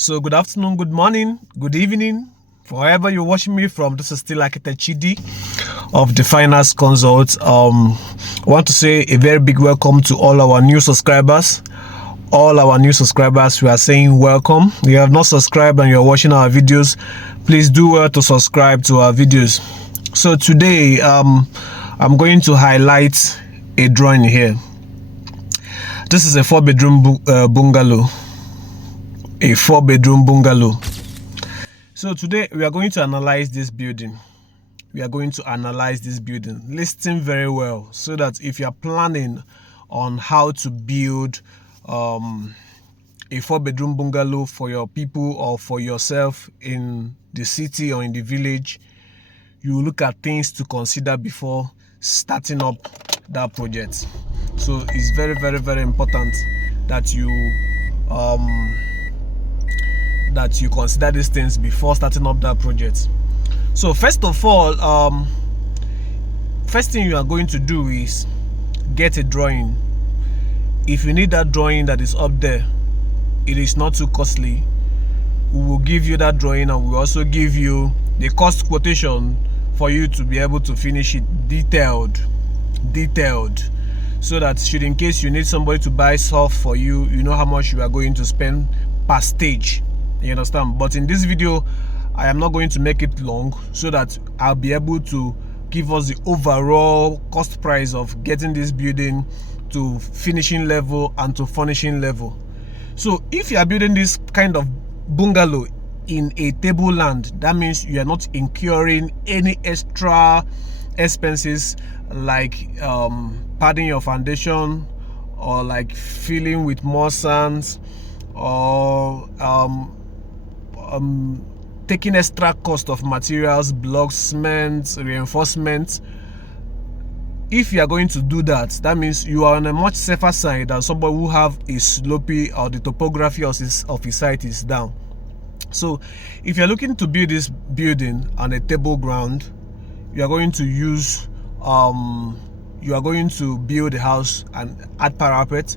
So good afternoon, good morning, good evening, wherever you're watching me from. This is still Architect Chidi of the Finance Consult. I want to say a very big welcome to all our new subscribers. All our new subscribers, we are saying welcome. If you have not subscribed and you're watching our videos, please do well to subscribe to our videos. So today, I'm going to highlight a drawing here. This is a 4-bedroom bungalow. A 4-bedroom bungalow. So today we are going to analyze this building. Listen very well, so that if you are planning on how to build a 4-bedroom bungalow for your people or for yourself in the city or in the village, you look at things to consider before starting up that project. So it's very, very, very important that you consider these things before starting up that project. So first of all, first thing you are going to do is get a drawing. If you need that drawing that is up there, it is not too costly. We will give you that drawing, and we also give you the cost quotation for you to be able to finish it detailed, so that should in case you need somebody to buy stuff for you, you know how much you are going to spend per stage. You understand? But in this video, I am not going to make it long, so that I'll be able to give us the overall cost price of getting this building to finishing level and to furnishing level. So if you are building this kind of bungalow in a tableland, that means you are not incurring any extra expenses like padding your foundation, or like filling with more sands, or taking extra cost of materials, blocks, cement, reinforcement. If you are going to do that, that means you are on a much safer side than somebody who have a slopey, or the topography of his site is down. So if you're looking to build this building on a table ground, you are going to use build a house and add parapet,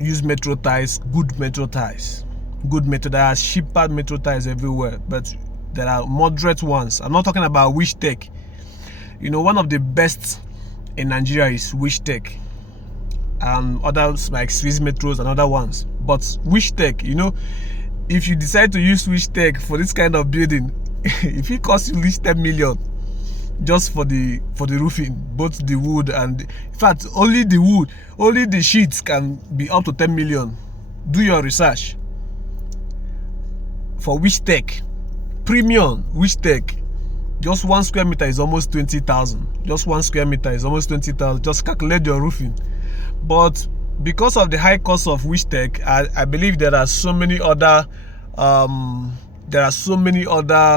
use metro ties, good metro ties. There are cheaper metro ties everywhere, but there are moderate ones. I'm not talking about Wish Tech. You know, one of the best in Nigeria is Wish Tech, and others like Swiss Metros and other ones. But Wish Tech, you know, if you decide to use Wish Tech for this kind of building, if it costs you at least 10 million just for the roofing, both the wood and, in fact, only the wood, only the sheets can be up to 10 million. Do your research. For Wish Tech, premium Wish Tech, just 1 square meter is almost 20,000. Just 1 square meter is almost 20,000. Just calculate your roofing. But because of the high cost of Wish Tech, I believe there are so many other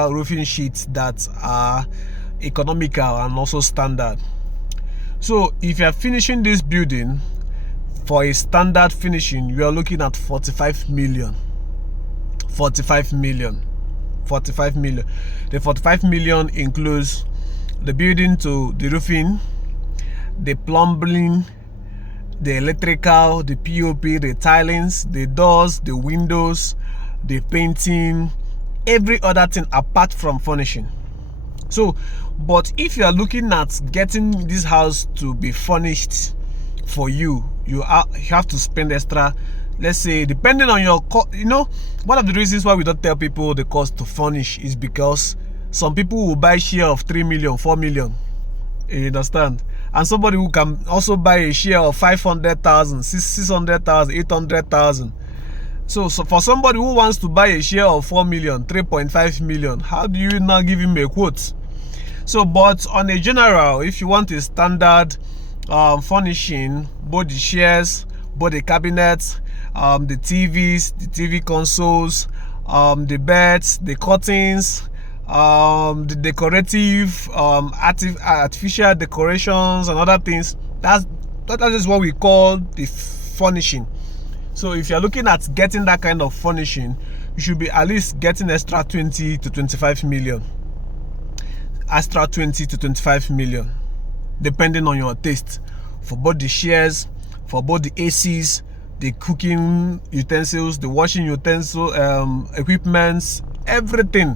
roofing sheets that are economical and also standard. So if you are finishing this building for a standard finishing, you are looking at 45 million. The 45 million includes the building to the roofing, the plumbing, the electrical, the POP, the tilings, the doors, the windows, the painting, every other thing apart from furnishing. So, but if you are looking at getting this house to be furnished for you, you have to spend extra. Let's say, depending on your cost, you know, one of the reasons why we don't tell people the cost to furnish is because some people will buy share of 3 million, 4 million. You understand? And somebody who can also buy a share of 500,000, 600,000, 800,000. So for somebody who wants to buy a share of 4 million, 3.5 million, how do you now give him a quote? So, but on a general, if you want a standard furnishing, both the shares, both the cabinets, the TVs, the TV consoles, the beds, the curtains, the decorative, artificial decorations and other things, that is what we call the furnishing. So if you're looking at getting that kind of furnishing, you should be at least getting extra 20 to 25 million. Extra 20 to 25 million, depending on your taste, for both the shares, for both the ACs, the cooking utensils, the washing utensil, equipments, everything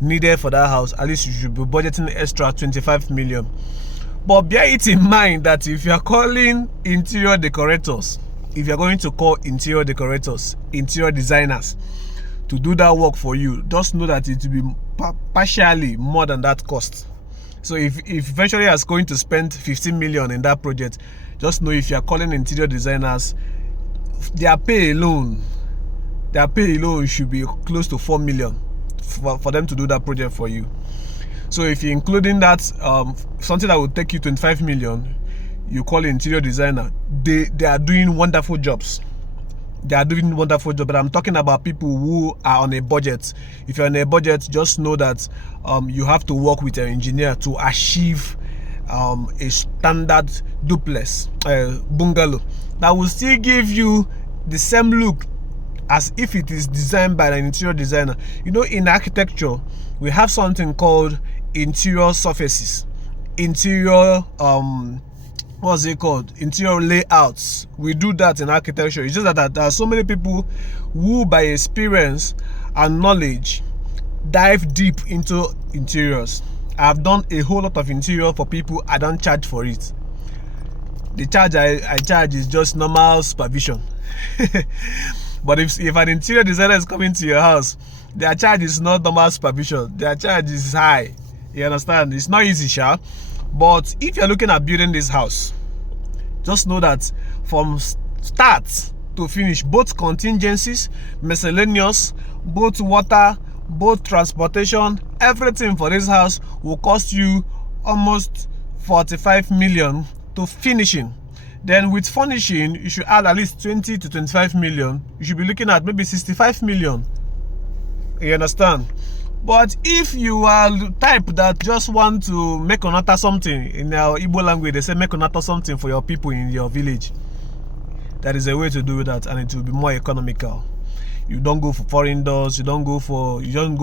needed for that house. At least you should be budgeting extra 25 million. But bear it in mind that if you are calling interior decorators, if you're going to call interior decorators, interior designers to do that work for you, just know that it will be partially more than that cost. So if eventually you're going to spend 15 million in that project, just know if you're calling interior designers, their pay alone should be close to 4 million for them to do that project for you. So if you're including that, something that will take you 25 million, you call interior designer, they are doing wonderful jobs. They are doing wonderful job. But I'm talking about people who are on a budget. If you're on a budget, just know that you have to work with an engineer to achieve a standard duplex bungalow that will still give you the same look as if it is designed by an interior designer. You know, in architecture, we have something called interior surfaces, interior what's it called, interior layouts. We do that in architecture. It's just that there are so many people who, by experience and knowledge, dive deep into interiors. I've done a whole lot of interior for people. I don't charge for it. The charge I charge is just normal supervision. But if an interior designer is coming to your house, their charge is not normal supervision. Their charge is high. You understand? It's not easy, sha. But if you're looking at building this house, just know that from start to finish, both contingencies, miscellaneous, both water, both transportation, everything for this house will cost you almost 45 million to finishing. Then with furnishing, you should add at least 20 to 25 million. You should be looking at maybe 65 million. You understand? But if you are the type that just want to make another something, in our Igbo language they say make another something for your people in your village, that is a way to do that, and it will be more economical. You don't go for foreign doors, you don't go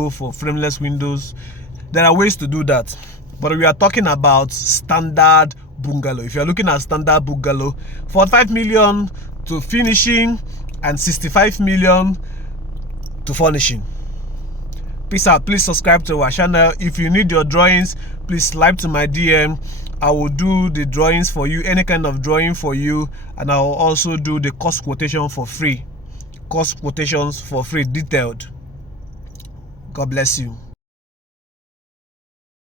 for frameless windows. There are ways to do that, but we are talking about standard bungalow. If you're looking at standard bungalow, 45 million to finishing and 65 million to furnishing. Peace out. Please subscribe to our channel. If you need your drawings, please slide to my DM. I will do the drawings for you, any kind of drawing for you, and I will also do the cost quotation for free. Cost quotations for free, detailed. God bless you.